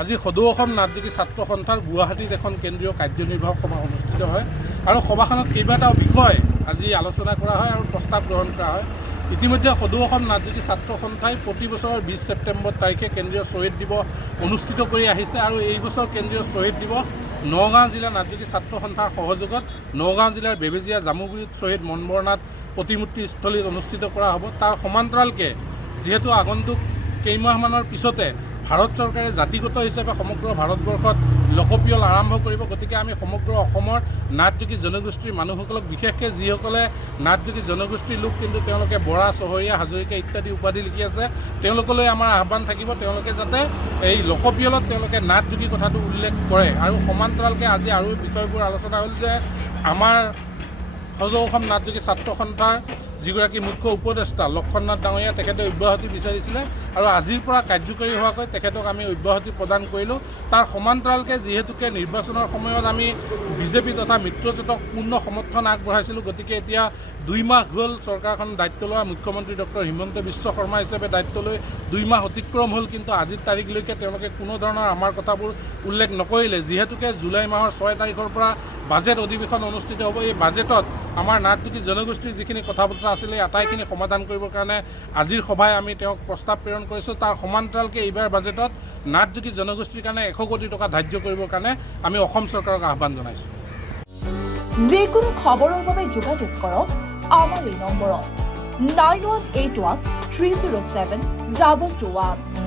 আজি সদৌ অসম নাটযোগী ছাত্ৰ সন্থাৰ গুৱাহাটীত এখন কেন্দ্ৰীয় কাৰ্যনিৰ্বাহক সভা অনুষ্ঠিত হয় আৰু সভাখনত কেইবাটাও বিষয় আজি আলোচনা কৰা হয় আৰু প্ৰস্তাৱ গ্ৰহণ কৰা হয়। ইতিমধ্যে সদৌ অসম নাটযোগী ছাত্ৰ সন্থাই প্ৰতি বছৰৰ 20 ছেপ্টেম্বৰ তাৰিখে কেন্দ্ৰীয় শ্বহীদ দিৱস অনুষ্ঠিত কৰি আহিছে আৰু এই বছৰ কেন্দ্ৰীয় শ্বহীদ দিৱস নগাঁও জিলা নাটযোগী ছাত্ৰ সন্থাৰ সহযোগত নগাঁও জিলাৰ বেবেজীয়া জামুগুৰিত শ্বহীদ মনবৰনাথ প্ৰতিমূৰ্তি স্থলীত অনুষ্ঠিত কৰা হ'ব। তাৰ সমান্তৰালকৈ যিহেতু আগন্তুক কেইমাহমানৰ পিছতে ভাৰত চৰকাৰে জাতিগত হিচাপে সমগ্ৰ ভাৰতবৰ্ষত লোকপিয়ল আৰম্ভ কৰিব, গতিকে আমি সমগ্ৰ অসমৰ নাটযোগী জনগোষ্ঠীৰ মানুহসকলক, বিশেষকৈ যিসকলে নাটযোগী জনগোষ্ঠীৰ লোক কিন্তু তেওঁলোকে বৰা, চহৰীয়া, হাজৰিকা ইত্যাদি উপাধি লিখি আছে, তেওঁলোকলৈ আমাৰ আহ্বান থাকিব তেওঁলোকে যাতে এই লোকপিয়লত তেওঁলোকে নাটযোগী কথাটো উল্লেখ কৰে। আৰু সমান্তৰালকৈ আজি আৰু বিষয়বোৰ আলোচনা হ'ল যে আমাৰ সদৌ অসম নাটযোগী ছাত্ৰ সন্থাৰ যিগৰাকী মুখ্য উপদেষ্টা লক্ষণনাথ ডাঙৰীয়া তেখেতে অব্যাহতি বিচাৰিছিলে আৰু আজিৰ পৰা কাৰ্যকৰী হোৱাকৈ তেখেতক আমি অব্যাহতি প্ৰদান কৰিলোঁ। তাৰ সমান্তৰালকৈ যিহেতুকে নিৰ্বাচনৰ সময়ত আমি বিজেপি তথা মিত্ৰজোঁটক পূৰ্ণ সমৰ্থন আগবঢ়াইছিলোঁ, গতিকে এতিয়া 2 মাহ হ'ল চৰকাৰখন দায়িত্ব লোৱা মুখ্যমন্ত্ৰী ডক্টৰ হিমন্ত বিশ্ব শৰ্মা হিচাপে দায়িত্ব লৈ 2 মাহ অতিক্ৰম হ'ল, কিন্তু আজিৰ তাৰিখলৈকে তেওঁলোকে কোনো ধৰণৰ আমাৰ কথাবোৰ উল্লেখ নকৰিলে। যিহেতুকে জুলাই মাহৰ 6 তাৰিখৰ পৰা বাজেট অধিৱেশন অনুষ্ঠিত হ'ব, এই বাজেটত আমাৰ নাটযোগী জনগোষ্ঠীৰ যিখিনি কথা বতৰা আছিলে আটাইখিনি সমাধান কৰিবৰ কাৰণে আজিৰ সভাই আমি তেওঁক প্ৰস্তাৱ প্ৰেৰণ কৰিছোঁ। তাৰ সমান্তৰালকৈ এইবাৰ বাজেটত নাটযোগী জনগোষ্ঠীৰ কাৰণে 100 কোটি টকা ধাৰ্য কৰিবৰ কাৰণে আমি অসম চৰকাৰক আহ্বান জনাইছোঁ। যিকোনো খবৰৰ বাবে যোগাযোগ কৰক আমাৰ এই নম্বৰত 9181 307 2221।